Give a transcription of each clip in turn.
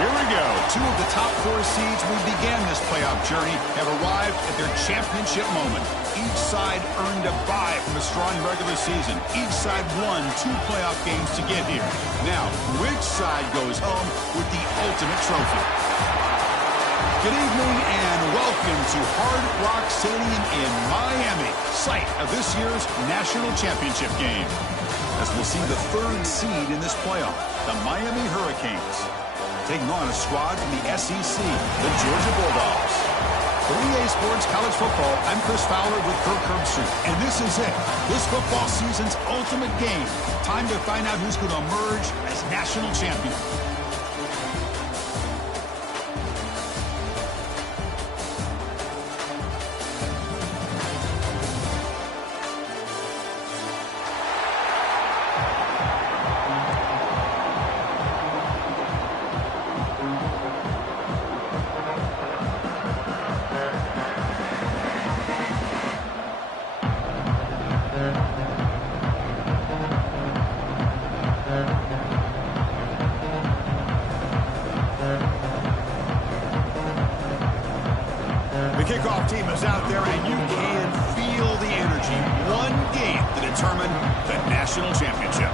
Here we go. Two of the top four seeds who began this playoff journey have arrived at their championship moment. Each side earned a bye from a strong regular season. Each side won 2 playoff games to get here. Now, which side goes home with the ultimate trophy? Good evening and welcome to Hard Rock Stadium in Miami, site of this year's national championship game. As we'll see the 3rd seed in this playoff, the Miami Hurricanes, taking on a squad from the SEC, the Georgia Bulldogs. For EA Sports College Football, I'm Chris Fowler with Kirk Herbstreit, and this is it. This football season's ultimate game. Time to find out who's going to emerge as national champion. The kickoff team is out there, and you can feel the energy. One game to determine the national championship.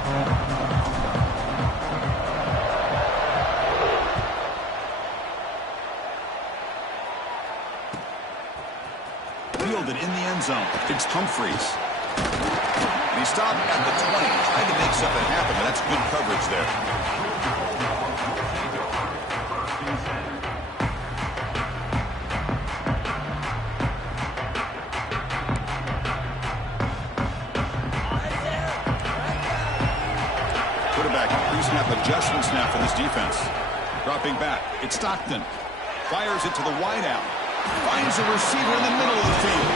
Fielded in the end zone. It's Humphreys. And he stopped at the 20. Tried to make something happen, but that's good coverage there. Adjustment snap for this defense. Dropping back. It's Stockton. Fires it to the wideout. Finds a receiver in the middle of the field.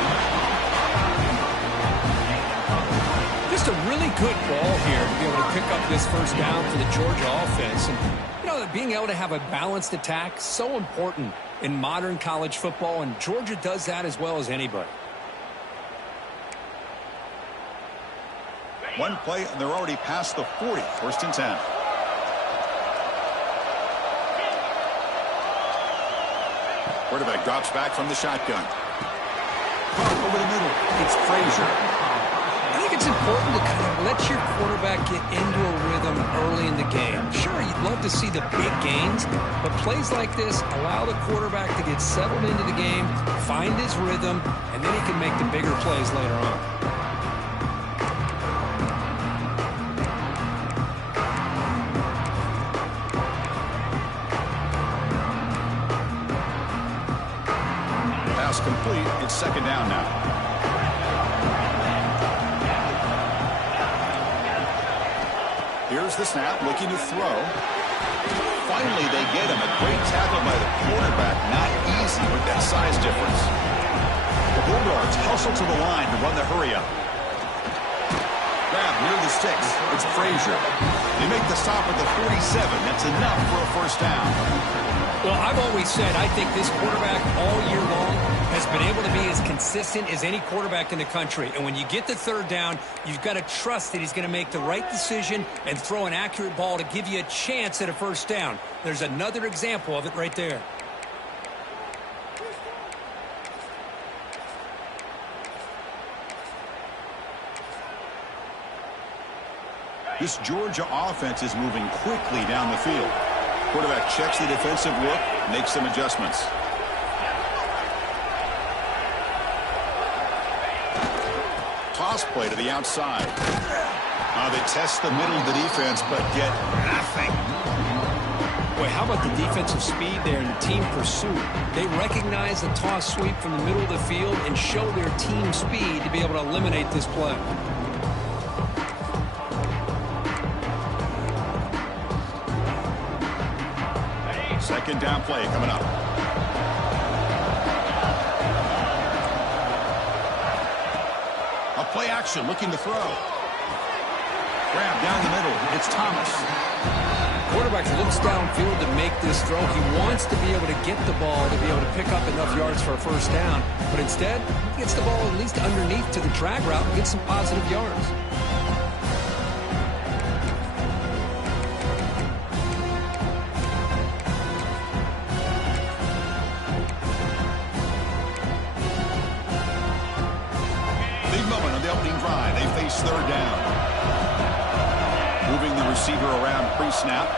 Just a really good ball here to be able to pick up this first down for the Georgia offense. And, you know, being able to have a balanced attack, so important in modern college football, and Georgia does that as well as anybody. One play, and they're already past the 40. 1st and 10. Quarterback drops back from the shotgun. Over the middle. It's Frazier. I think it's important to kind of let your quarterback get into a rhythm early in the game. Sure, you'd love to see the big gains, but plays like this allow the quarterback to get settled into the game, find his rhythm, and then he can make the bigger plays later on. Complete. It's 2nd down now. Here's the snap, looking to throw. Finally, they get him. A great tackle by the quarterback. Not easy with that size difference. The Bulldogs hustle to the line to run the hurry-up. Grab near the sticks. It's Frazier. They make the stop at the 47. That's enough for a 1st down. Well, I've always said I think this quarterback all year long has been able to be as consistent as any quarterback in the country. And when you get the 3rd down, you've got to trust that he's going to make the right decision and throw an accurate ball to give you a chance at a 1st down. There's another example of it right there. This Georgia offense is moving quickly down the field. Quarterback checks the defensive look, makes some adjustments. Toss play to the outside. They test the middle of the defense, but get nothing. Boy, how about the defensive speed there and the team pursuit? They recognize the toss sweep from the middle of the field and show their team speed to be able to eliminate this play. 2nd down play coming up. A play action looking to throw. Grab down the middle. It's Thomas. Quarterback looks downfield to make this throw. He wants to be able to get the ball to be able to pick up enough yards for a 1st down. But instead, he gets the ball at least underneath to the drag route and gets some positive yards. receiver around pre-snap.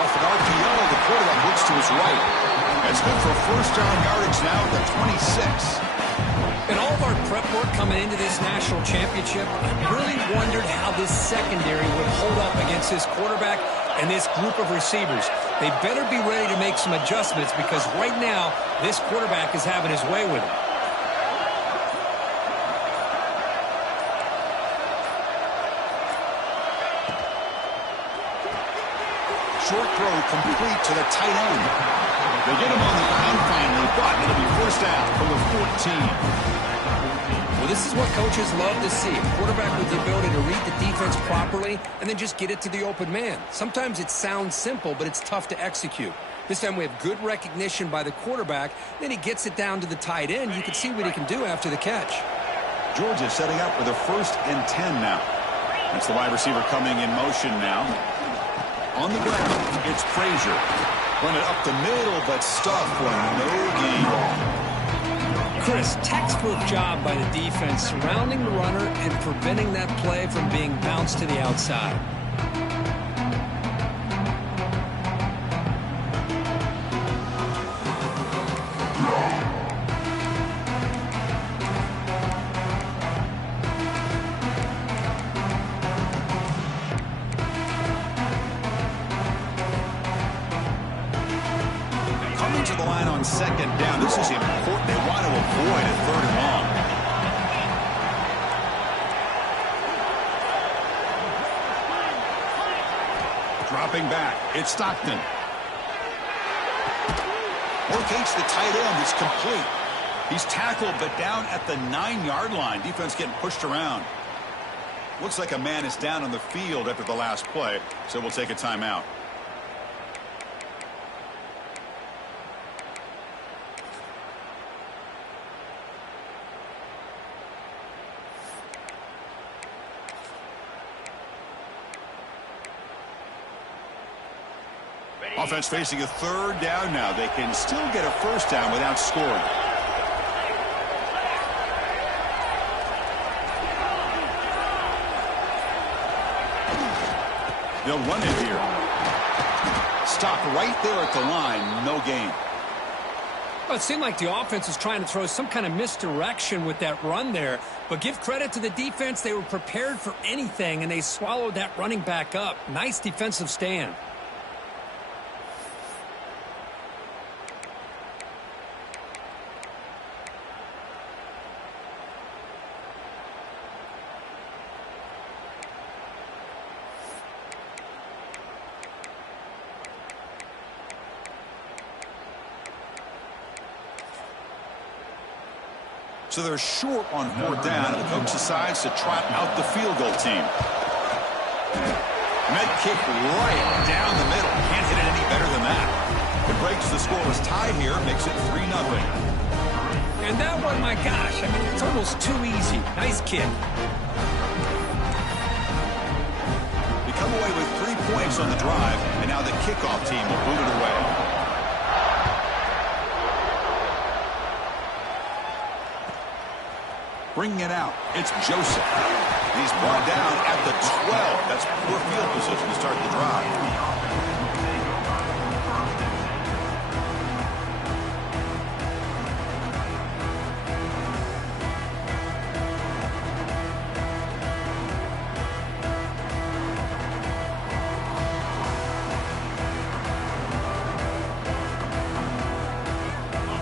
Off an RPO, the quarterback looks to his right. That's good for first down yardage now at the 26. In all of our prep work coming into this national championship, I really wondered how this secondary would hold up against this quarterback and this group of receivers. They better be ready to make some adjustments because right now, this quarterback is having his way with it. Short throw complete to the tight end. They get him on the ground finally, but it'll be first down from the 14. Well, this is what coaches love to see. A quarterback with the ability to read the defense properly and then just get it to the open man. Sometimes it sounds simple, but it's tough to execute. This time we have good recognition by the quarterback. Then he gets it down to the tight end. You can see what he can do after the catch. Georgia setting up for the 1st and 10 now. That's the wide receiver coming in motion now. On the ground, it's Frazier. Run it up the middle, but stuffed for no gain. Chris, textbook job by the defense surrounding the runner and preventing that play from being bounced to the outside. To the line on 2nd down. This is important. They want to avoid a 3rd and long. Dropping back. It's Stockton. Locates the tight end. It's complete. He's tackled, but down at the 9-yard line. Defense getting pushed around. Looks like a man is down on the field after the last play, so we'll take a timeout. Offense facing a 3rd down now. They can still get a 1st down without scoring. They'll run it here. Stop right there at the line. No gain. Well, it seemed like the offense was trying to throw some kind of misdirection with that run there. But give credit to the defense. They were prepared for anything, and they swallowed that running back up. Nice defensive stand. So they're short on 4th down, and the coach decides to trot out the field goal team. Med kick right down the middle. Can't hit it any better than that. It breaks the scoreless tie here, makes it 3-0. And that one, my gosh, I mean, it's almost too easy. Nice kick. They come away with 3 points on the drive, and now the kickoff team will boot it away. Bringing it out, it's Joseph. And he's brought down at the 12. That's poor field position to start the drive.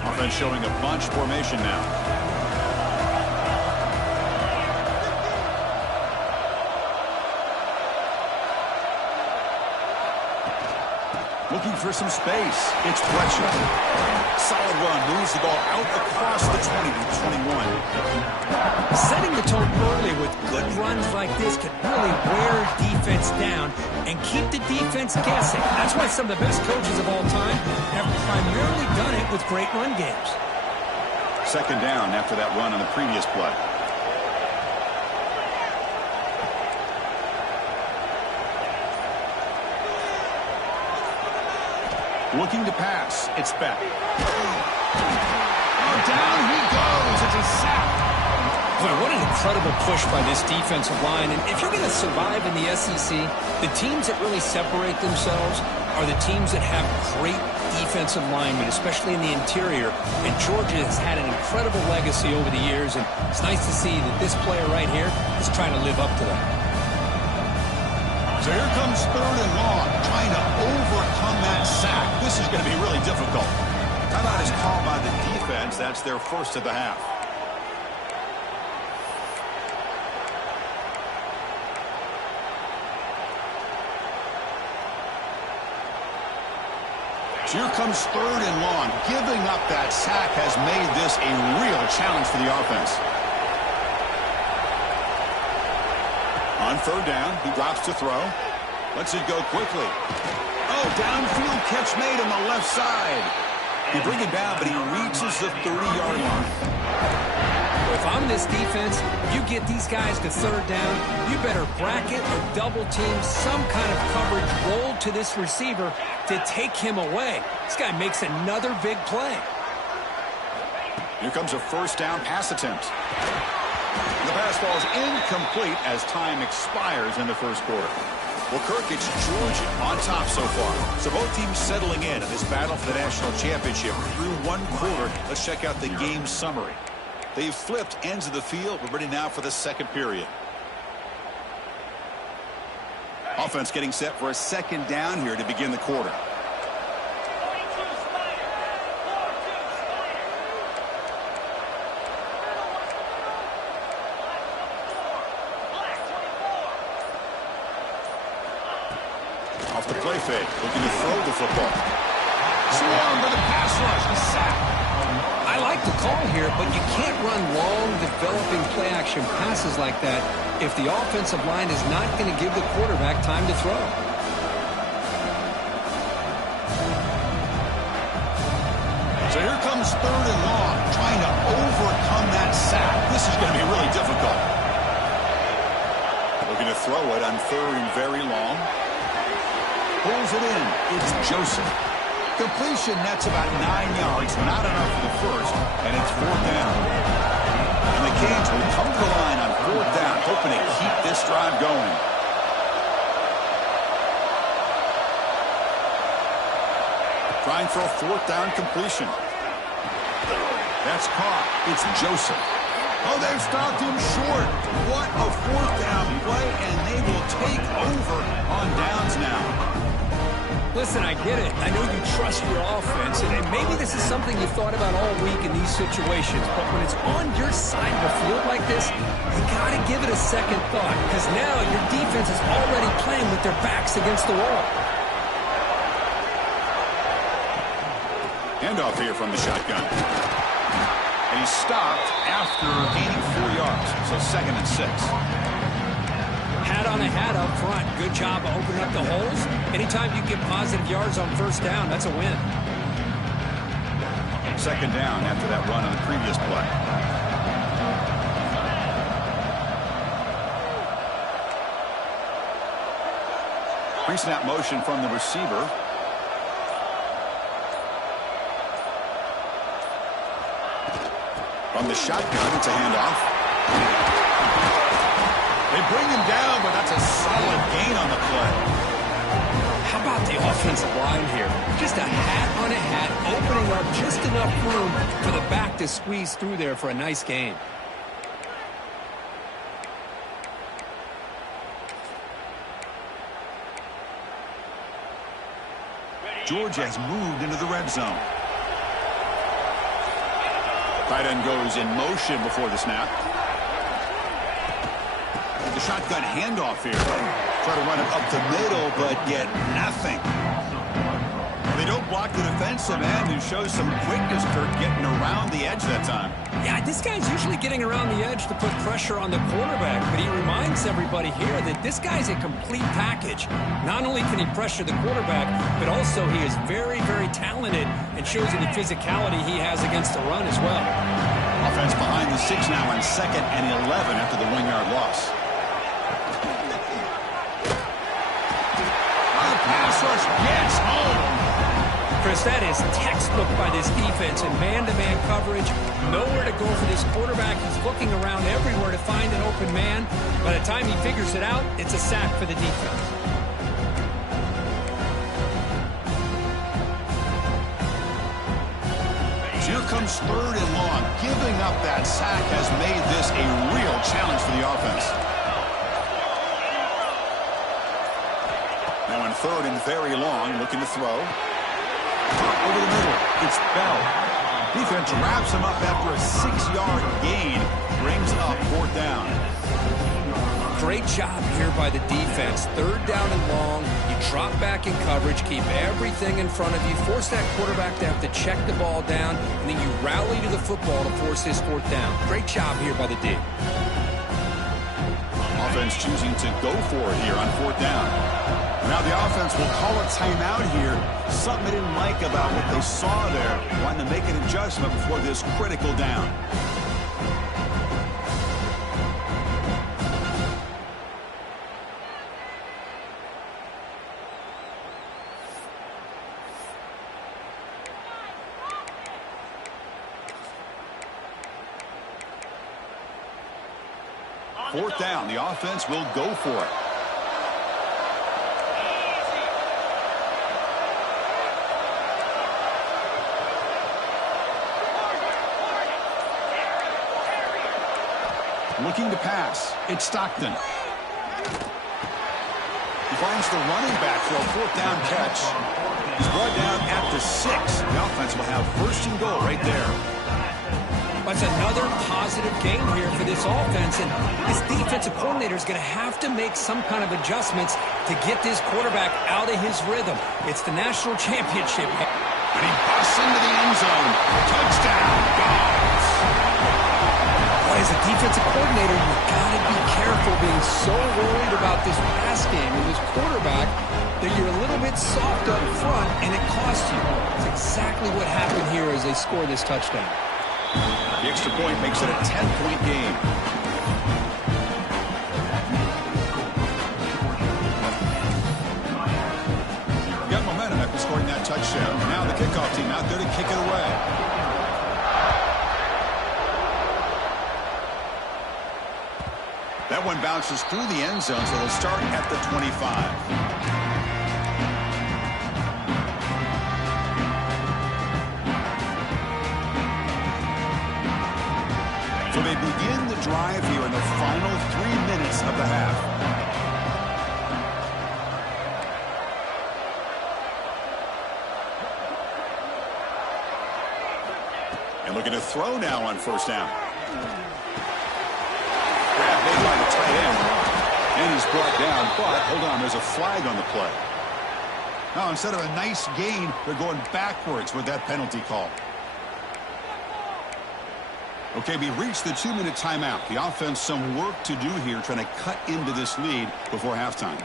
Offense showing a bunch formation now. Looking for some space. It's Fletcher. Solid run. Moves the ball out across the 20 to 21. Setting the tone early with good runs like this can really wear defense down and keep the defense guessing. That's why some of the best coaches of all time have primarily done it with great run games. 2nd down after that run on the previous play. Looking to pass. It's Beck. down he goes. It's a sack. Boy, what an incredible push by this defensive line. And if you're going to survive in the SEC, the teams that really separate themselves are the teams that have great defensive linemen, especially in the interior. And Georgia has had an incredible legacy over the years, and it's nice to see that this player right here is trying to live up to that. So here comes 3rd and long, trying to overcome that sack. This is going to be really difficult. Timeout is called by the defense. That's their first of the half. So here comes 3rd and long. Giving up that sack has made this a real challenge for the offense. On 3rd down, he drops to throw. Lets it go quickly. Oh, downfield catch made on the left side. You bring it down, but he reaches the 30-yard line. If I'm this defense, you get these guys to 3rd down, you better bracket or double team some kind of coverage rolled to this receiver to take him away. This guy makes another big play. Here comes a 1st down pass attempt. The pass falls incomplete as time expires in the 1st quarter. Well, Kirk, it's Georgia on top so far. So both teams settling in this battle for the national championship through 1 quarter. Let's check out the game summary. They've flipped ends of the field. We're ready now for the 2nd period. Offense getting set for a 2nd down here to begin the quarter. Off the play fake, looking to throw the football. Swarmed by the pass rush, the sack. I like the call here, but you can't run long, developing play-action passes like that if the offensive line is not going to give the quarterback time to throw. So here comes 3rd and long, trying to overcome that sack. This is going to be really difficult. Looking to throw it on 3rd and very long. Pulls it in. It's Joseph. Completion nets about 9 yards. Not enough for the first, and it's 4th down. And the Canes will come to the line on 4th down, hoping to keep this drive going. Trying for a 4th down completion. That's caught. It's Joseph. Oh, they've stopped him short. What a 4th down play, and they will take over on downs now. Listen, I get it. I know you trust your offense, and maybe this is something you've thought about all week in these situations, but when it's on your side of the field like this, you got to give it a second thought, because now your defense is already playing with their backs against the wall. Handoff here from the shotgun. And he's stopped after gaining 4 yards, so 2nd and 6. Hat on a hat up front. Good job of opening up the holes. Anytime you get positive yards on 1st down, that's a win. 2nd down after that run on the previous play. Pre-snap motion from the receiver. From the shotgun, it's a handoff. They bring him down, but that's a solid gain on the play. How about the offensive line here? Just a hat on a hat, opening up just enough room for the back to squeeze through there for a nice gain. Georgia has moved into the red zone. Tight end goes in motion before the snap. The shotgun handoff here. Try to run it up the middle, but get nothing. They don't block the defensive end, who shows some quickness, Kirk, getting around the edge that time. Yeah, this guy's usually getting around the edge to put pressure on the quarterback, but he reminds everybody here that this guy's a complete package. Not only can he pressure the quarterback, but also he is very, very talented and shows you the physicality he has against the run as well. Offense behind the 6 now on 2nd and 11 after the 1-yard loss. Pass rush gets home. Chris, that is textbook by this defense in man-to-man coverage. Nowhere to go for this quarterback. He's looking around everywhere to find an open man. By the time he figures it out, it's a sack for the defense. Here comes 3rd and long. Giving up that sack has made this a real challenge for the offense. Now in 3rd and very long, looking to throw. Over the middle, it's Bell. Defense wraps him up after a 6-yard gain. Brings up 4th down. Great job here by the defense. 3rd down and long. You drop back in coverage, keep everything in front of you, force that quarterback to have to check the ball down, and then you rally to the football to force his 4th down. Great job here by the D. Offense choosing to go for it here on 4th down. Now the offense will call a timeout here. Something they didn't like about what they saw there. Wanting to make an adjustment before this critical down. Fourth down, the offense will go for it. Looking to pass, it's Stockton. He finds the running back for a 4th down catch. He's brought down at the 6. The offense will have 1st and goal right there. That's another positive game here for this offense, and this defensive coordinator is going to have to make some kind of adjustments to get this quarterback out of his rhythm. It's the national championship. And he busts into the end zone. Touchdown, Dogs. Boy, as a defensive coordinator, you've got to be careful being so worried about this pass game and this quarterback that you're a little bit soft up front, and it costs you. It's exactly what happened here as they score this touchdown. The extra point makes it a 10-point game. Got momentum after scoring that touchdown. Now the kickoff team out there to kick it away. That one bounces through the end zone, so they'll start at the 25. So they begin the drive here in the final 3 minutes of the half. And looking to throw now on 1st down. Grab made by the tight end. And he's brought down, but hold on, there's a flag on the play. Now instead of a nice gain, they're going backwards with that penalty call. Okay, we reached the 2-minute timeout. The offense some work to do here trying to cut into this lead before halftime.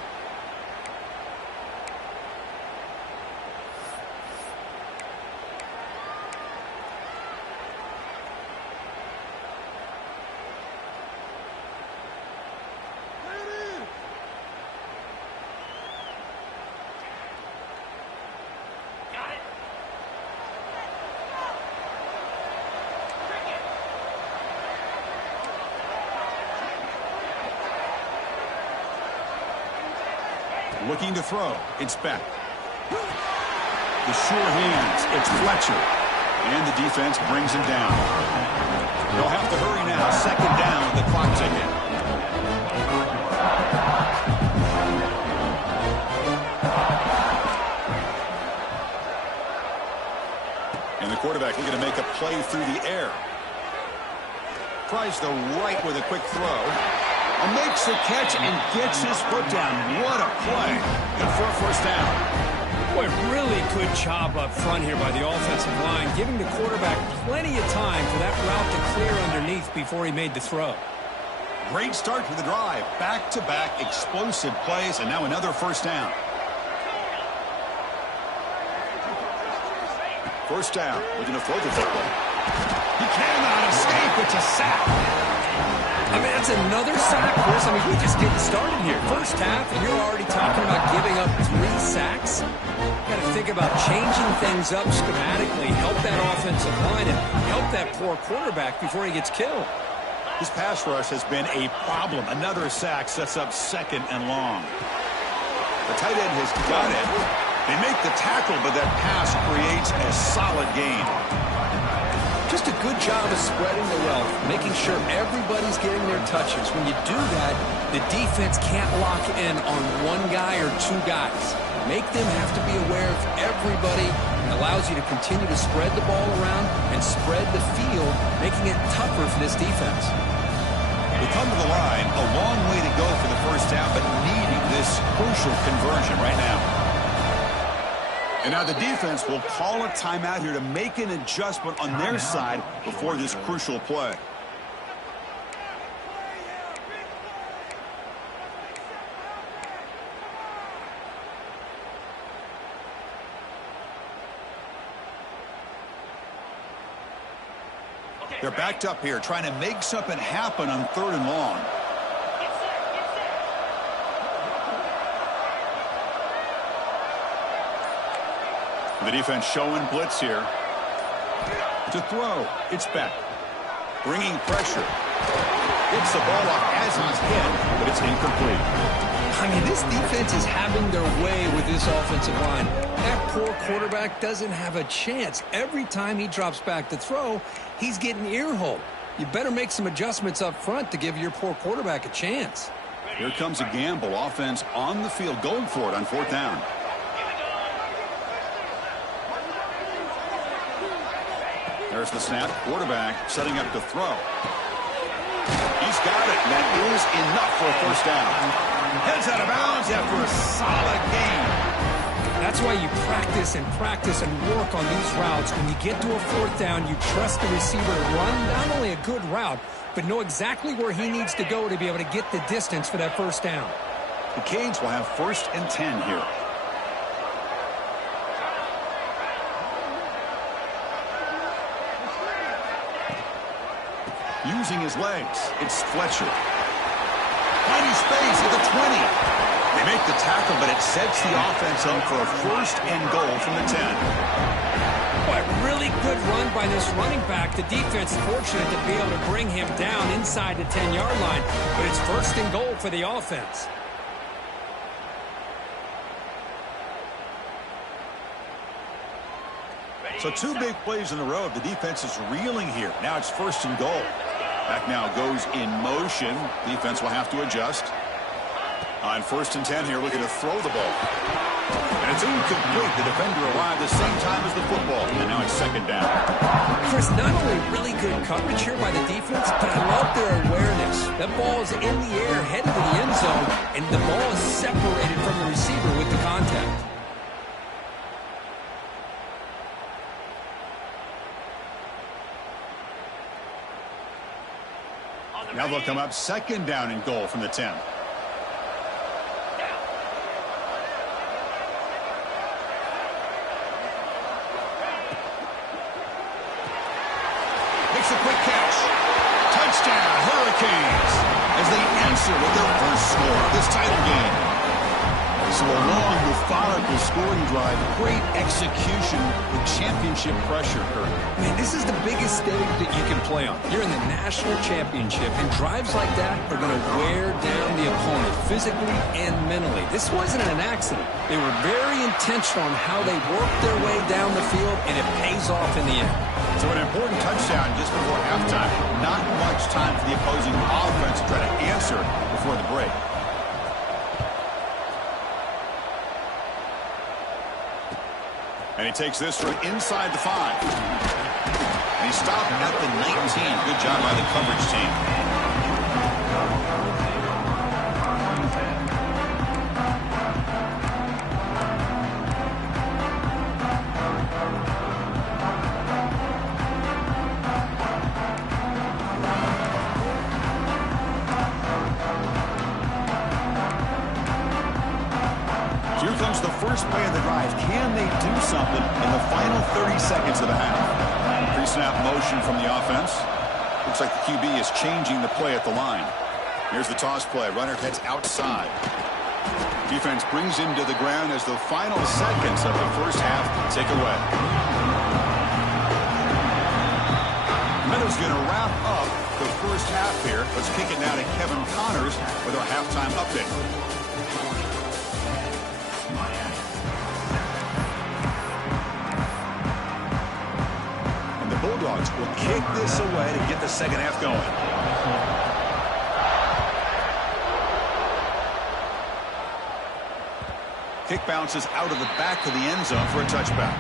Looking to throw. It's Beck. The sure hands. It's Fletcher. And the defense brings him down. They'll have to hurry now. 2nd down with the clock ticking. And the quarterback looking to make a play through the air. Tries the right with a quick throw. And makes the catch and gets his foot down. What a play. Good for a 1st down. Boy, really good job up front here by the offensive line, giving the quarterback plenty of time for that route to clear underneath before he made the throw. Great start to the drive. Back-to-back explosive plays, and now another 1st down. 1st down. Looking to throw the football. He cannot escape. It's a sack. I mean, that's another sack, Chris. I mean, we just getting started here. First half, and you're already talking about giving up 3 sacks. Got to think about changing things up schematically, help that offensive line, and help that poor quarterback before he gets killed. This pass rush has been a problem. Another sack sets up 2nd and long. The tight end has got it. They make the tackle, but that pass creates a solid gain. Just a good job of spreading the wealth, making sure everybody's getting their touches. When you do that, the defense can't lock in on one guy or 2 guys. Make them have to be aware of everybody. It allows you to continue to spread the ball around and spread the field, making it tougher for this defense. We come to the line, a long way to go for the first half, but needing this crucial conversion right now. And now the defense will call a timeout here to make an adjustment on their side before this crucial play. They're backed up here, trying to make something happen on 3rd and long. The defense showing blitz here. To throw, it's Beck. Bringing pressure. Gets the ball off as he's hit, but it's incomplete. I mean, this defense is having their way with this offensive line. That poor quarterback doesn't have a chance. Every time he drops back to throw, he's getting ear-holed. You better make some adjustments up front to give your poor quarterback a chance. Here comes a gamble. Offense on the field, going for it on 4th down. There's the snap. Quarterback setting up to throw. He's got it. That is enough for a 1st down. Heads out of bounds after a solid gain. That's why you practice and work on these routes. When you get to a 4th down, you trust the receiver to run not only a good route, but know exactly where he needs to go to be able to get the distance for that 1st down. The Canes will have 1st and 10 here. Using his legs, it's Fletcher. Finding space at the 20. They make the tackle, but it sets the offense up for a 1st and goal from the 10. Boy, really good run by this running back. The defense fortunate to be able to bring him down inside the 10-yard line, but it's 1st and goal for the offense. So 2 big plays in a row. The defense is reeling here. Now it's 1st and goal. Back now goes in motion. Defense will have to adjust. On 1st and 10 here, looking to throw the ball. And it's incomplete. The defender arrived the same time as the football. And now it's 2nd down. Chris, not only really good coverage here by the defense, but I love their awareness. That ball is in the air, headed to the end zone, and the ball is separated from the receiver with the contact. Now they'll come up 2nd down and goal from the 10. Makes a quick catch. Touchdown, Hurricanes, as they answer with their 1st score of this title game. So a long, methodical scoring drive. Great execution with championship pressure, Kurt. Man, this is the biggest stage that you can play on. You're in the national championship, and drives like that are going to wear down the opponent physically and mentally. This wasn't an accident. They were very intentional on how they worked their way down the field, and it pays off in the end. So an important touchdown just before halftime. Not much time for the opposing offense to try to answer before the break. And he takes this from inside the 5. And he stopped at the 19. Good job by the coverage team. Here comes the first play of the drive. Can they do something in the final 30 seconds of the half? Pre-snap motion from the offense. Looks like the QB is changing the play at the line. Here's the toss play. Runner heads outside. Defense brings him to the ground as the final seconds of the first half tick away. Meadows going to wrap up the first half here. Let's kick it now to Kevin Connors with our halftime update. And the Bulldogs will kick this away to get the second half going. Kick bounces out of the back of the end zone for a touchback.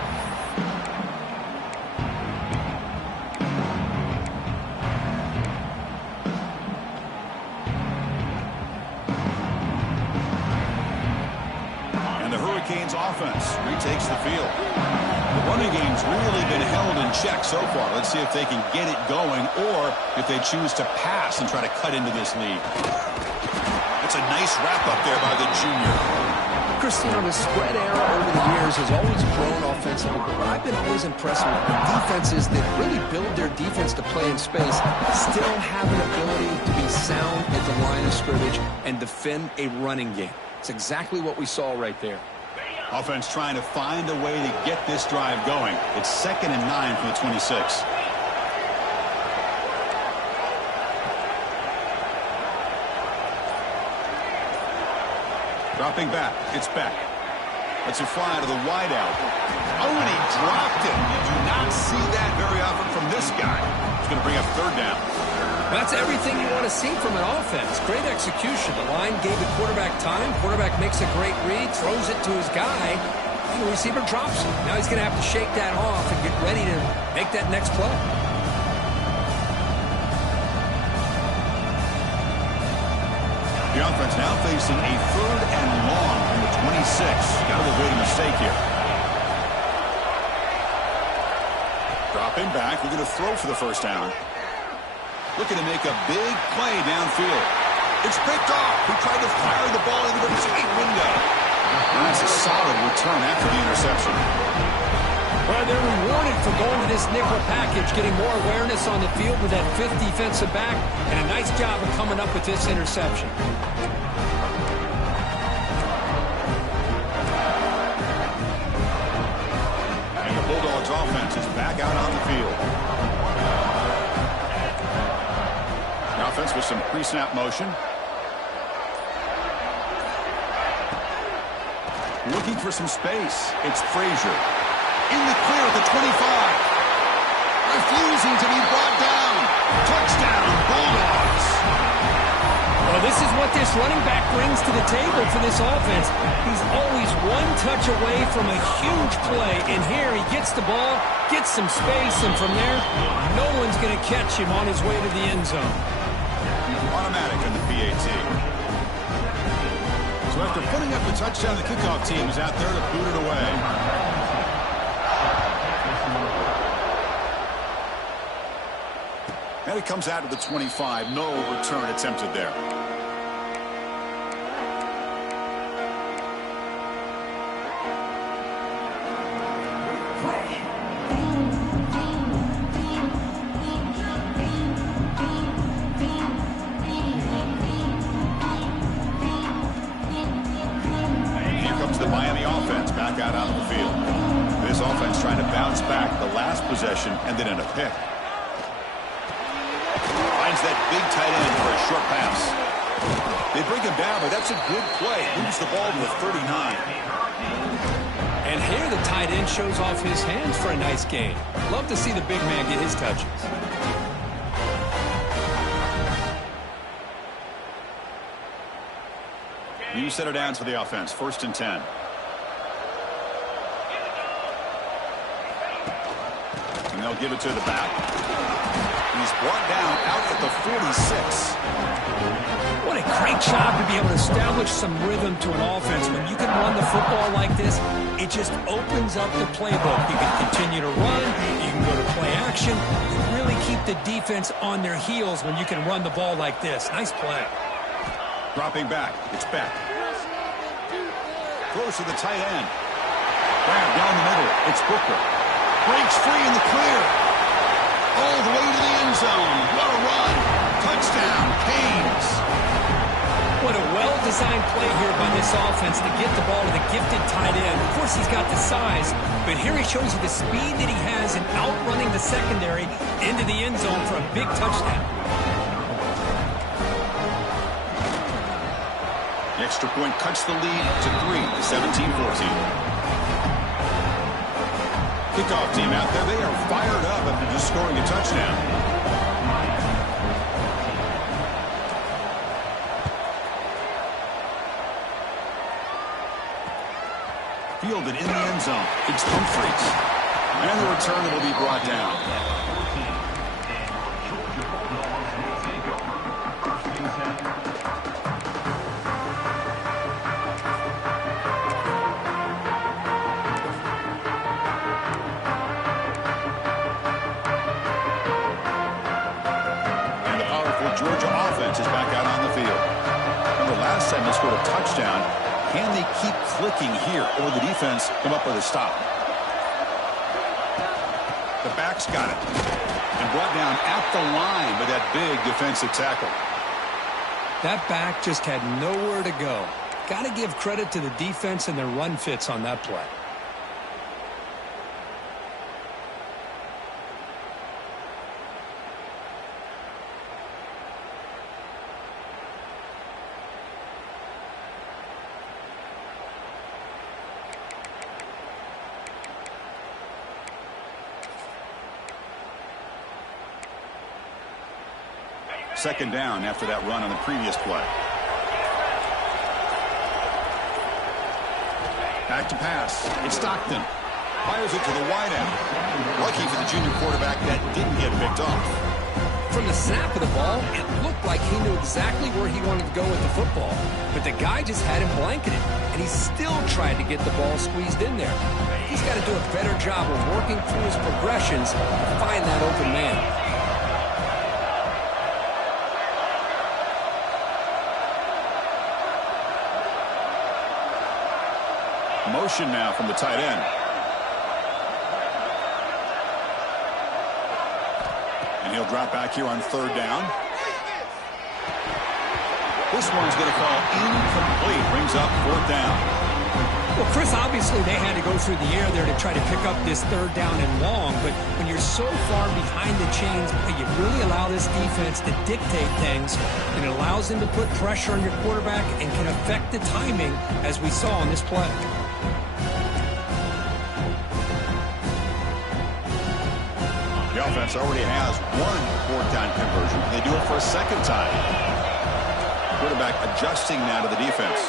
And the Hurricanes offense retakes the field. The running game's really been held in check so far. Let's see if they can get it going or if they choose to pass and try to cut into this lead. That's a nice wrap up there by the junior. Christine, the spread era over the years has always grown offensively, but what I've been always impressed with defenses that really build their defense to play in space still have an ability to be sound at the line of scrimmage and defend a running game. It's exactly what we saw right there. Offense trying to find a way to get this drive going. It's 2nd and 9 from the 26. Dropping back. It's back. Lets it fly to the wideout. Oh, and he dropped it. You do not see that very often from this guy. He's going to bring up 3rd down. That's everything you want to see from an offense. Great execution. The line gave the quarterback time. Quarterback makes a great read, throws it to his guy, and the receiver drops it. Now he's going to have to shake that off and get ready to make that next play. The offense now facing a 3rd and long from the 26. Got to avoid a mistake here. Dropping back. We're going to throw for the 1st down. Looking to make a big play downfield. It's picked off. He tried to fire the ball into the tight window. And that's a solid return after the interception. Well, they're rewarded for going to this nickel package, getting more awareness on the field with that 5th defensive back, and a nice job of coming up with this interception. And the Bulldogs offense is back out on the field. The offense with some pre-snap motion. Looking for some space. It's Frazier. In the clear at the 25. Refusing to be brought down. Touchdown, Bulldogs. Well, this is what this running back brings to the table for this offense. He's always one touch away from a huge play. And here he gets the ball, gets some space, and from there, no one's going to catch him on his way to the end zone. Automatic on the PAT. So after putting up the touchdown, the kickoff team is out there to boot it away. And it comes out of the 25. No return attempted there. Here comes the Miami offense back out onto the field. This offense trying to bounce back the last possession and then in a pick. That big tight end for a short pass. They bring him down, but that's a good play. Moves the ball to the 39. And here the tight end shows off his hands for a nice gain. Love to see the big man get his touches. New set of downs for the offense. 1st and 10. And they'll give it to the back. He's brought down out at the 46. What a great job to be able to establish some rhythm to an offense. When you can run the football like this, it just opens up the playbook. You can continue to run. You can go to play action. You really keep the defense on their heels when you can run the ball like this. Nice play. Dropping back. It's back. Throws to the tight end. Grab down the middle. It's Booker. Breaks free in the clear. All the way to the end zone. What a Haynes. What a well-designed play here by this offense to get the ball to the gifted tight end. Of course, he's got the size, but here he shows you the speed that he has in outrunning the secondary into the end zone for a big touchdown. The extra point cuts the lead to 3, 17-14. Kickoff team out there. They are fired up after just scoring a touchdown. Fielded in the end zone. It's Humphries. And the return will be brought down. And the powerful Georgia offense is back out on the field. Remember last time they scored a touchdown. Can they keep clicking here, or will the defense come up with a stop? The back's got it. And brought down at the line with that big defensive tackle. That back just had nowhere to go. Got to give credit to the defense and their run fits on that play. Second down after that run on the previous play. Back to pass. It's Stockton. Fires it to the wide end. Lucky for the junior quarterback that didn't get picked off. From the snap of the ball, it looked like he knew exactly where he wanted to go with the football. But the guy just had him blanketed, and he still tried to get the ball squeezed in there. He's got to do a better job of working through his progressions to find that open man. Motion now from the tight end. And he'll drop back here on third down. This one's going to fall incomplete. Brings up fourth down. Well, Chris, obviously they had to go through the air there to try to pick up this third down and long, but when you're so far behind the chains, you really allow this defense to dictate things, and it allows them to put pressure on your quarterback and can affect the timing, as we saw on this play. The offense already has one fourth down conversion. They do it for a second time. Quarterback adjusting now to the defense.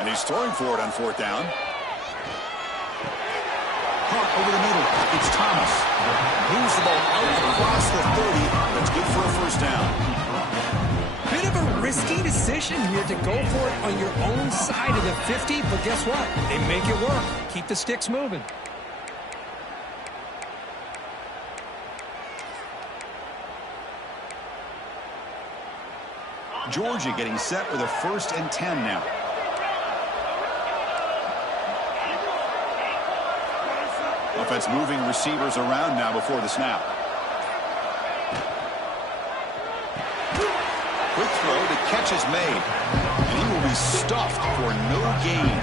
And he's throwing for it on fourth down. Over the middle, it's Thomas. Moves the ball out across the 30. That's good for a first down. Bit of a risky decision here to go for it on your own side of the 50, but guess what? They make it work. Keep the sticks moving. Georgia getting set with a 1st and 10 now. Offense moving receivers around now before the snap. Quick throw, the catch is made. And he will be stuffed for no gain.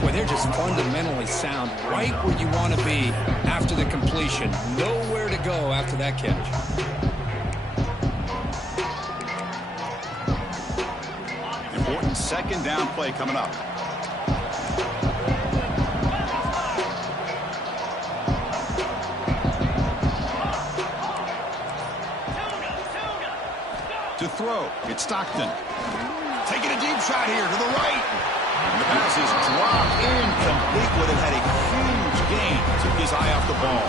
Boy, they're just fundamentally sound, right where you want to be after the completion. Nowhere to go after that catch. Important second down play coming up. To throw, it's Stockton. Taking a deep shot here to the right. And the pass is dropped incomplete, but it had a huge gain. Took his eye off the ball.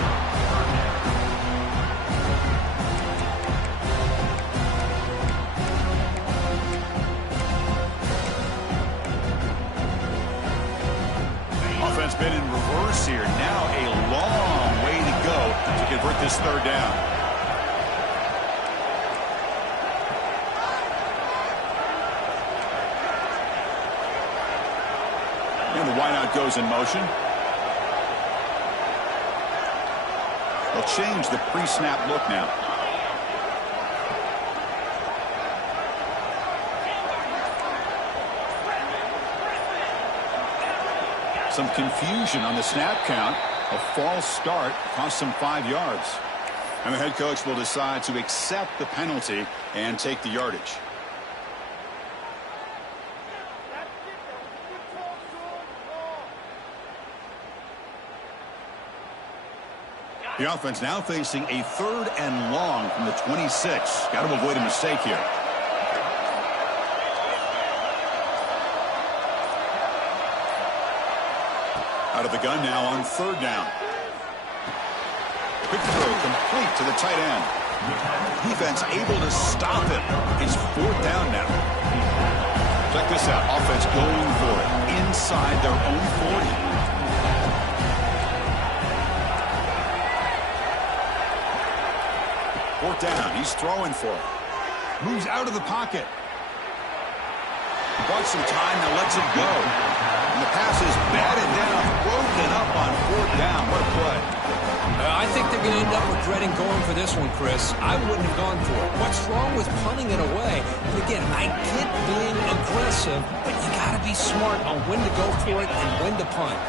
Offense been in reverse here. Now a long way to go to convert convert this third down. And the wideout goes in motion. They'll change the pre-snap look now. Some confusion on the snap count. A false start cost them 5 yards. And the head coach will decide to accept the penalty and take the yardage. The offense now facing a 3rd and long from the 26. Got to avoid a mistake here. Out of the gun now on 3rd down. Quick throw complete to the tight end. Defense able to stop him. It's 4th down now. Check this out. Offense going for it inside their own 40. Fourth down. He's throwing for it. Moves out of the pocket. Bought some time, now lets it go. And the pass is batted down, broken up on 4th down. What a play. I think they're going to end up regretting going for this one, Chris. I wouldn't have gone for it. What's wrong with punting it away? And again, I get being aggressive, but you got to be smart on when to go for it and when to punt.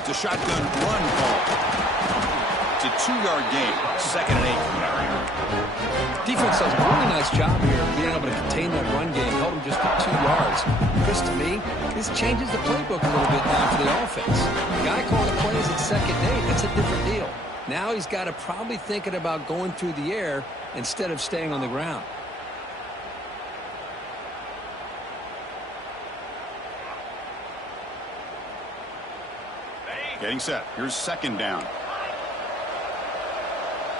It's a shotgun run call. It's a 2-yard gain. 2nd and 8. Defense does a really nice job here of being able to contain that run game. Held them just for 2 yards. Chris, to me, this changes the playbook a little bit now for the offense. The guy calling the plays at 2nd and 8, that's a different deal. Now he's got to probably thinking about going through the air instead of staying on the ground. Getting set. Here's 2nd down.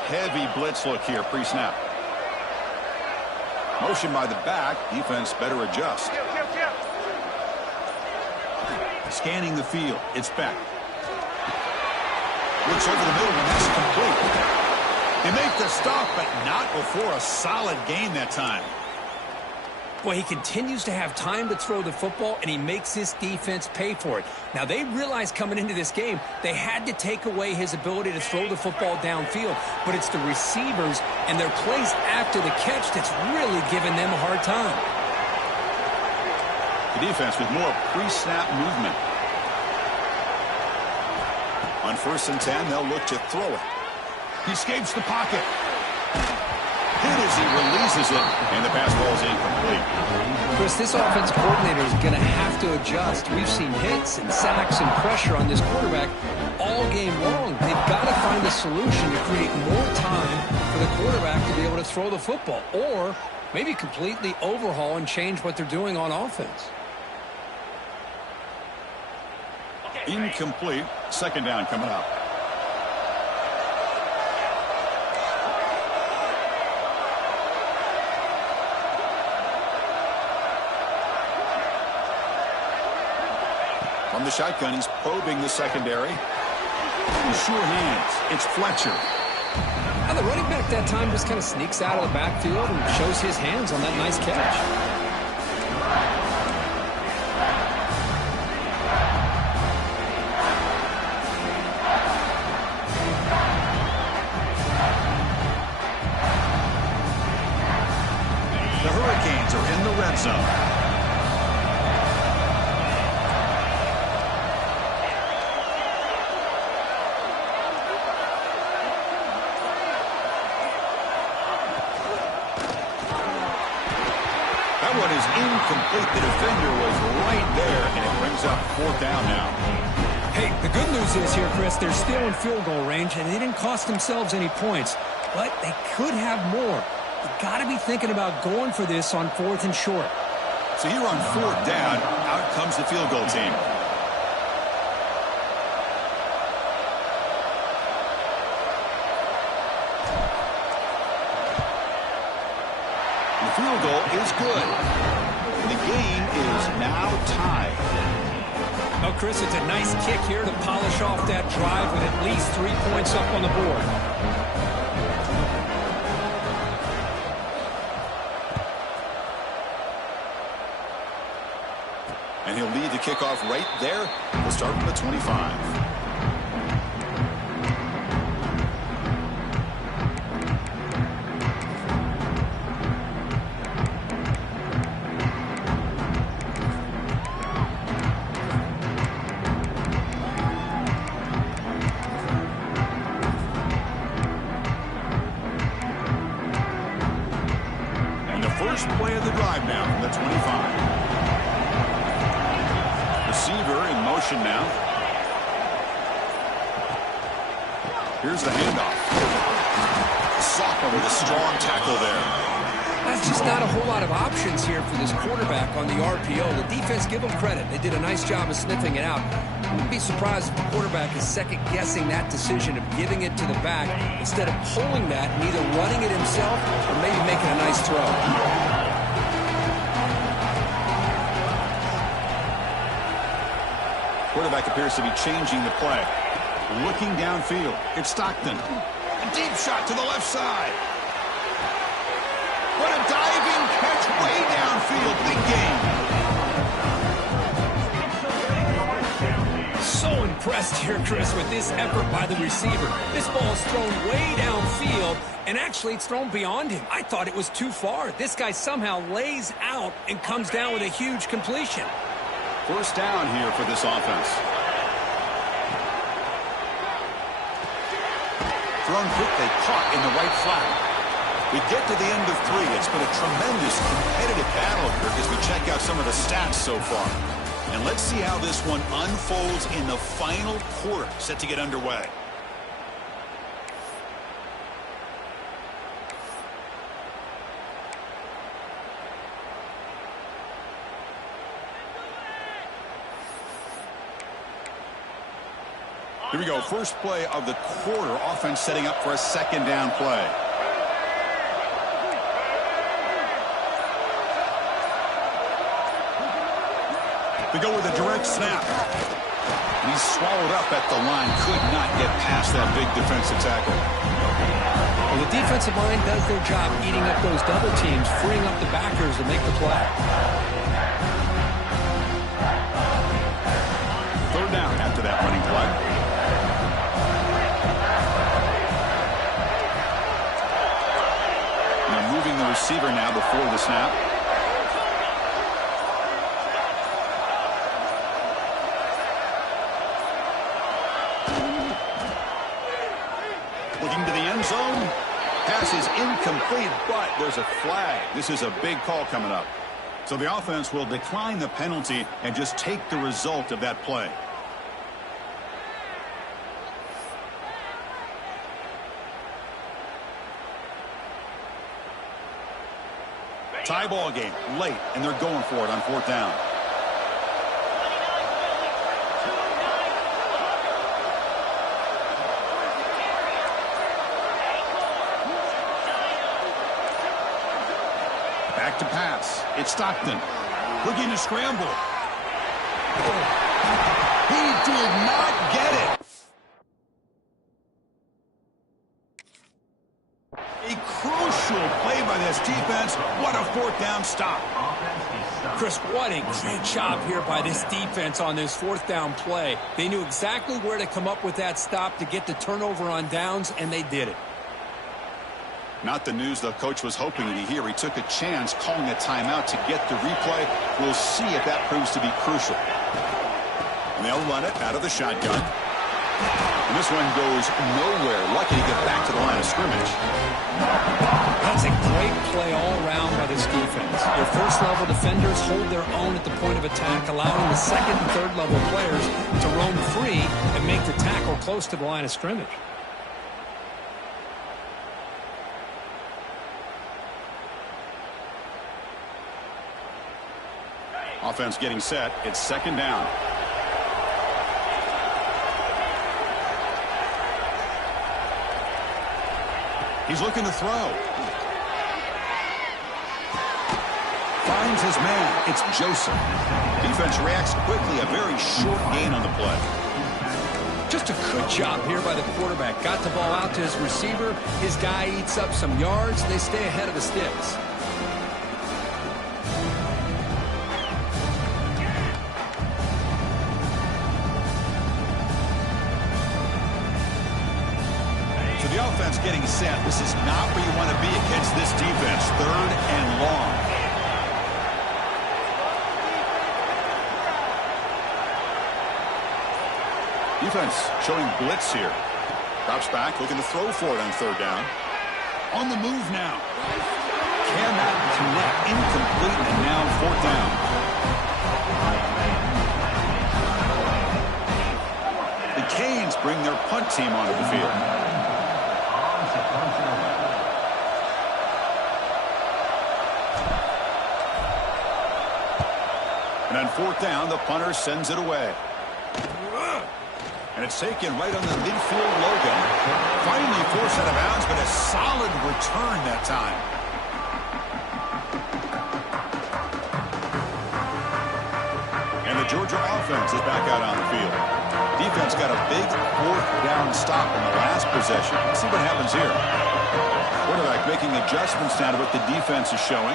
Heavy blitz look here, pre-snap. Motion by the back. Defense better adjust. Scanning the field. It's back. Looks over the middle, and that's complete. They make the stop, but not before a solid gain that time. Boy, he continues to have time to throw the football, and he makes this defense pay for it. Now, they realized coming into this game they had to take away his ability to throw the football downfield, but it's the receivers and their plays after the catch that's really giving them a hard time. The defense with more pre-snap movement. On 1st and 10, they'll look to throw it. He escapes the pocket. Hit as he releases it, and the pass ball is incomplete. Chris, this offense coordinator is going to have to adjust. We've seen hits and sacks and pressure on this quarterback all game long. They've got to find a solution to create more time for the quarterback to be able to throw the football, or maybe completely overhaul and change what they're doing on offense. Incomplete. 2nd down coming up. From the shotgun, he's probing the secondary. Sure hands. It's Fletcher. Now the running back that time just kind of sneaks out of the backfield and shows his hands on that nice catch. The Hurricanes are in the red zone. That one is incomplete. The defender was right there, and it brings up 4th down now. Hey, the good news is here, Chris, they're still in field goal range, and they didn't cost themselves any points, but they could have more. You got to be thinking about going for this on 4th and short. So here on 4th down, out comes the field goal team. The field goal is good. The game is now tied. Chris, it's a nice kick here to polish off that drive with at least 3 points up on the board. And he'll lead the kickoff right there. We'll start from the 25. First play of the drive now from the 25. Receiver in motion now. Here's the handoff. Sophomore with a strong tackle there. That's just not a whole lot of options here for this quarterback on the RPO. The defense, give them credit. They did a nice job of sniffing it out. I wouldn't be surprised if the quarterback is second-guessing that decision of giving it to the back instead of pulling that and either running it himself or maybe making a nice throw. Quarterback appears to be changing the play. Looking downfield. It's Stockton. A deep shot to the left side. What a diving catch way downfield. Big game. So impressed here, Chris, with this effort by the receiver. This ball is thrown way downfield, and actually it's thrown beyond him. I thought it was too far. This guy somehow lays out and comes down with a huge completion. First down here for this offense. Thrown quickly, caught in the right flat. We get to the end of 3. It's been a tremendous competitive battle here as we check out some of the stats so far. And let's see how this one unfolds in the final quarter, set to get underway. Here we go. First play of the quarter. Offense setting up for a second down play. They go with a direct snap. And he's swallowed up at the line. Could not get past that big defensive tackle. Well, the defensive line does their job eating up those double teams, freeing up the backers to make the play. Third down after that running play. Now moving the receiver now before the snap. Looking to the end zone. Pass is incomplete, but there's a flag. This is a big call coming up. So the offense will decline the penalty and just take the result of that play. Tie ball game late, and they're going for it on fourth down. Back to pass. It's Stockton. Looking to scramble. He did not get it. A crucial play by this defense. What a fourth down stop. Chris, what a great job here by this defense on this fourth down play. They knew exactly where to come up with that stop to get the turnover on downs, and they did it. Not the news the coach was hoping to hear. He took a chance calling a timeout to get the replay. We'll see if that proves to be crucial. And they'll run it out of the shotgun. And this one goes nowhere. Lucky to get back to the line of scrimmage. That's a great play all around by this defense. Your first-level defenders hold their own at the point of attack, allowing the second and third-level players to roam free and make the tackle close to the line of scrimmage. Offense getting set. It's second down. He's looking to throw. Finds his man. It's Joseph. Defense reacts quickly. A very short gain on the play. Just a good job here by the quarterback. Got the ball out to his receiver. His guy eats up some yards. They stay ahead of the sticks. So the offense getting set. This is not where you want to be against this defense. 3rd and long. Defense showing blitz here. Drops back, looking to throw for it on 3rd down. On the move now. Cannot connect. Incomplete, and now 4th down. The Canes bring their punt team onto the field. And on 4th down, the punter sends it away. And it's taken right on the midfield logo. Finally forced out of bounds, but a solid return that time. And the Georgia offense is back out on the field. Defense got a big 4th down stop in the last possession. Let's see what happens here. Quarterback making adjustments now to what the defense is showing.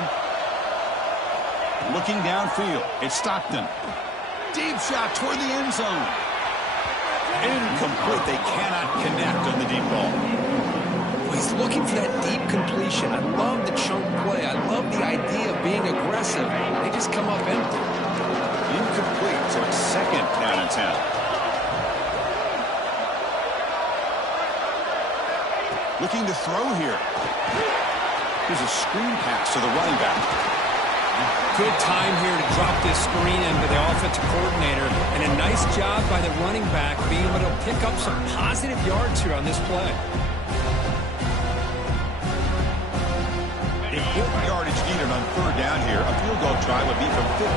Looking downfield. It's Stockton. Deep shot toward the end zone. Incomplete. They cannot connect on the deep ball. Well, he's looking for that deep completion. I love the chunk play. I love the idea of being aggressive. They just come up empty. Incomplete. So it's 2nd down and 10. Looking to throw here. Here's a screen pass to the running back. Good time here to drop this screen into the offensive coordinator, and a nice job by the running back being able to pick up some positive yards here on this play. Important yardage needed on 3rd down here. A field goal try would be from 52.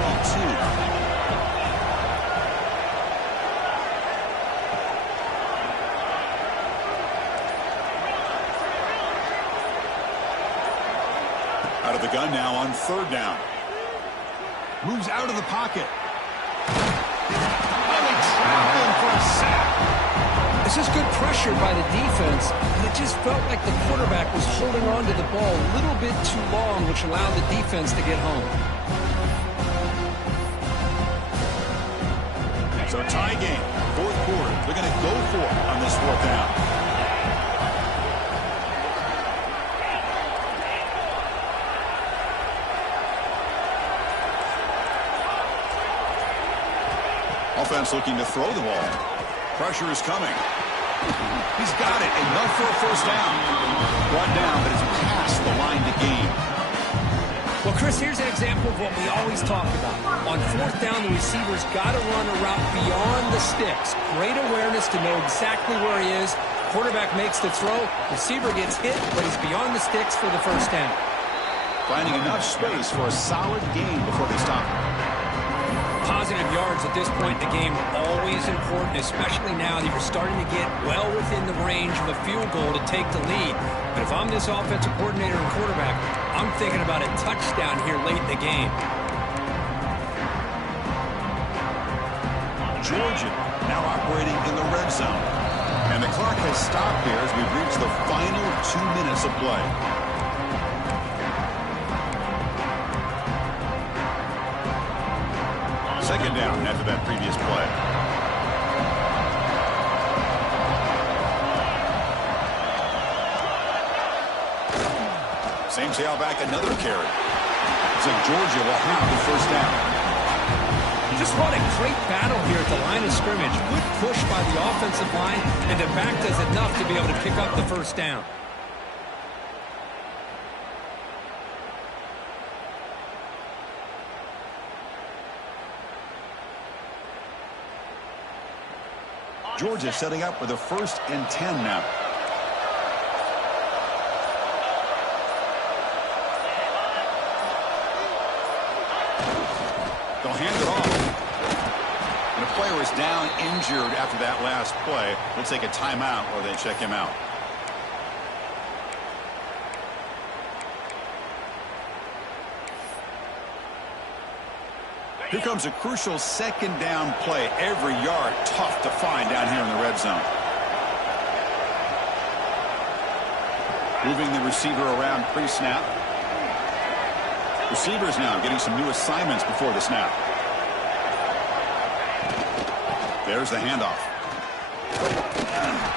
Out of the gun now on 3rd down. Moves out of the pocket. And they trap him for a sack. This is good pressure by the defense, but it just felt like the quarterback was holding on to the ball a little bit too long, which allowed the defense to get home. So tie game, 4th quarter. They're going to go for it on this 4th down. Offense looking to throw the ball. Pressure is coming. He's got it. Enough for a 1st down. Brought down, but it's past the line to gain. Well, Chris, here's an example of what we always talk about. On 4th down, the receiver's got to run a route beyond the sticks. Great awareness to know exactly where he is. Quarterback makes the throw. Receiver gets hit, but he's beyond the sticks for the 1st down. Finding enough space for a solid gain before they stop. Positive yards at this point in the game, always important, especially now that you're starting to get well within the range of a field goal to take the lead. But if I'm this offensive coordinator and quarterback, I'm thinking about a touchdown here late in the game. Georgia now operating in the red zone. And the clock has stopped here as we've reached the final 2 minutes of play. Second down after that previous play. Same tailback, another carry. So Georgia will have the 1st down. Just what a great battle here at the line of scrimmage. Good push by the offensive line, and the back does enough to be able to pick up the 1st down. Georgia setting up with a 1st and 10 now. They'll hand it off. And a player is down injured after that last play. We'll take a timeout or they check him out. Here comes a crucial second down play. Every yard tough to find down here in the red zone. Moving the receiver around pre-snap. Receivers now getting some new assignments before the snap. There's the handoff.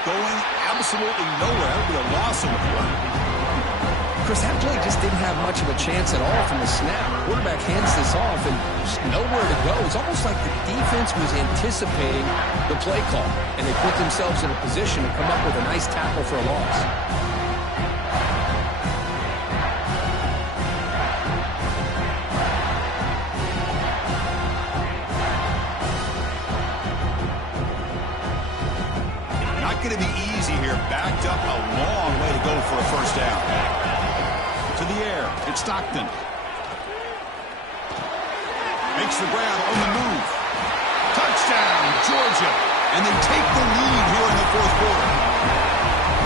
Going absolutely nowhere. It'll be a loss of the play. Chris, that play just didn't have much of a chance at all from the snap. Quarterback hands this off and just nowhere to go. It's almost like the defense was anticipating the play call, and they put themselves in a position to come up with a nice tackle for a loss. Going to be easy here. Backed up a long way to go for a first down. To the air. It's Stockton. Makes the grab on the move. Touchdown, Georgia. And they take the lead here in the fourth quarter.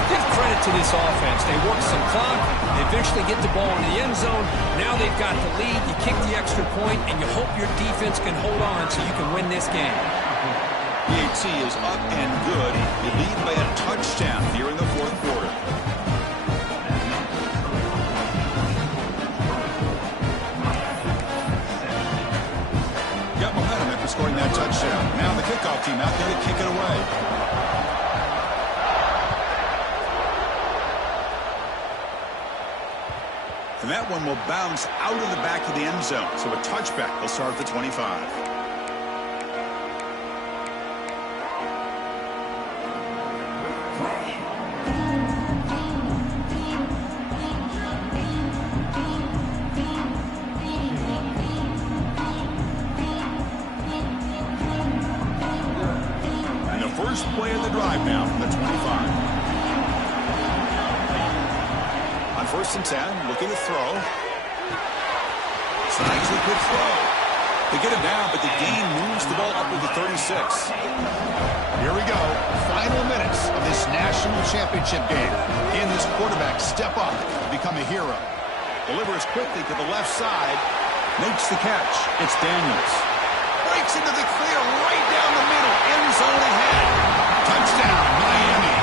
Give credit to this offense. They work some clock. They eventually get the ball in the end zone. Now they've got the lead. You kick the extra point, and you hope your defense can hold on so you can win this game. PAT is up and good. You lead by a touchdown here in the fourth quarter. Got momentum after scoring that touchdown. Now the kickoff team out there to kick it away. And that one will bounce out of the back of the end zone. So a touchback will start at the 25. First play of the drive now from the 25. On 1st and 10, looking to throw. It's an actually good throw. They get him down, but the gain moves the ball up to the 36. Here we go. Final minutes of this national championship game. Can this quarterback step up and become a hero? Delivers quickly to the left side. Makes the catch. It's Daniels. Breaks into the clear right down the middle. End zone ahead. Touchdown, Miami.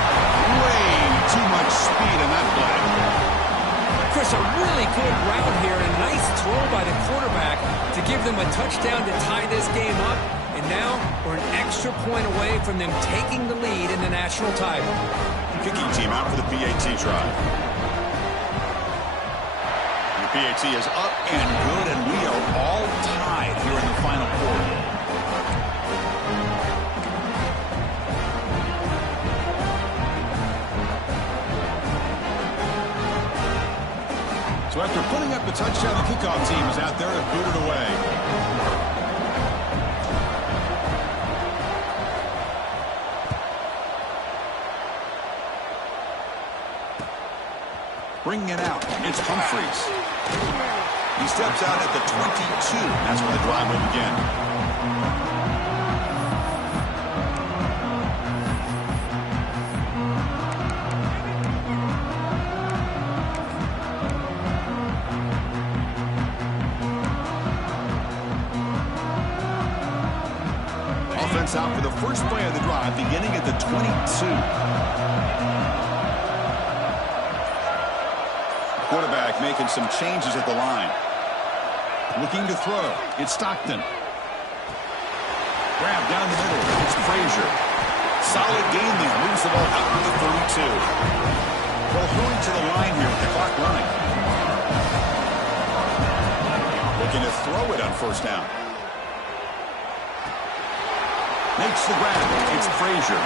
Way too much speed in that play. Chris, a really good route here and a nice throw by the quarterback to give them a touchdown to tie this game up. And now we're an extra point away from them taking the lead in the national title. Kicking team out for the PAT try. The PAT is up and good, and we are all tied here in the final quarter. So after putting up the touchdown, the kickoff team is out there to boot it away. Bringing it out, it's Humphreys. He steps out at the 22. That's where the drive will begin. Offense out for the first play of the drive, beginning at the 22. Quarterback making some changes at the line. Looking to throw. It's Stockton. Grab down the middle. It's Frazier. Solid gain there. Moves the ball out to the 32. Well, hurry to the line here with the clock running. Looking to throw it on first down. Makes the grab. It's Frazier.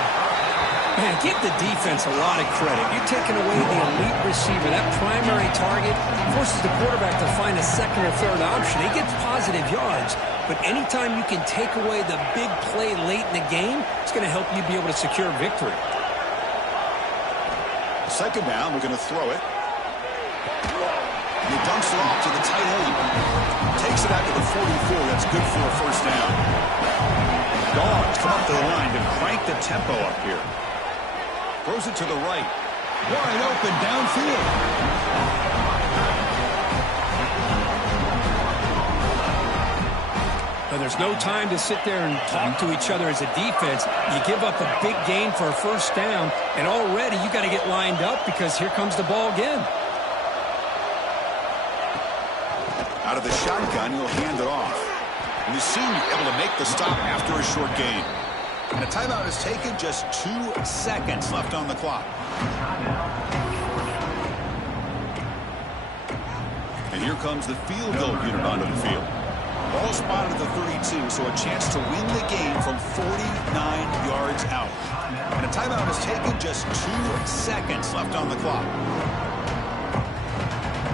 Man, give the defense a lot of credit. You're taking away the elite receiver. That primary target forces the quarterback to find a second or third option. He gets positive yards, but anytime you can take away the big play late in the game, it's going to help you be able to secure victory. Second down, we're going to throw it. And he dumps it off to the tight end. Takes it out to the 44. That's good for a first down. Dogs come up to the line to crank the tempo up here. Throws it to the right. Wide open downfield. And there's no time to sit there and talk to each other as a defense. You give up a big gain for a first down, and already you got to get lined up because here comes the ball again. Out of the shotgun, he'll hand it off. And the senior able to make the stop after a short gain. And a timeout is taken, just 2 seconds left on the clock. And here comes the field goal unit onto the field. Ball spotted at the 32, so a chance to win the game from 49 yards out. And a timeout is taken, just 2 seconds left on the clock.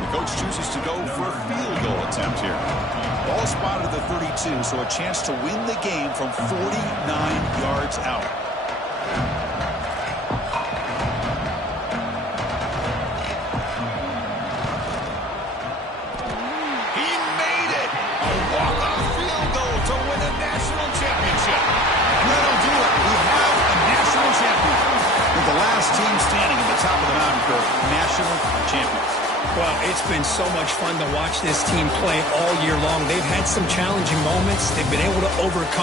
The coach chooses to go for a field goal attempt here. Ball spotted at the 32, so a chance to win the game from 49 yards out. He made it! A walk-off field goal to win a national championship. And that'll do it. We have a national championship. With the last team standing at the top of the mountain for national champions. Well, it's been so much fun to watch this team play all year long. They've had some challenging moments. They've been able to overcome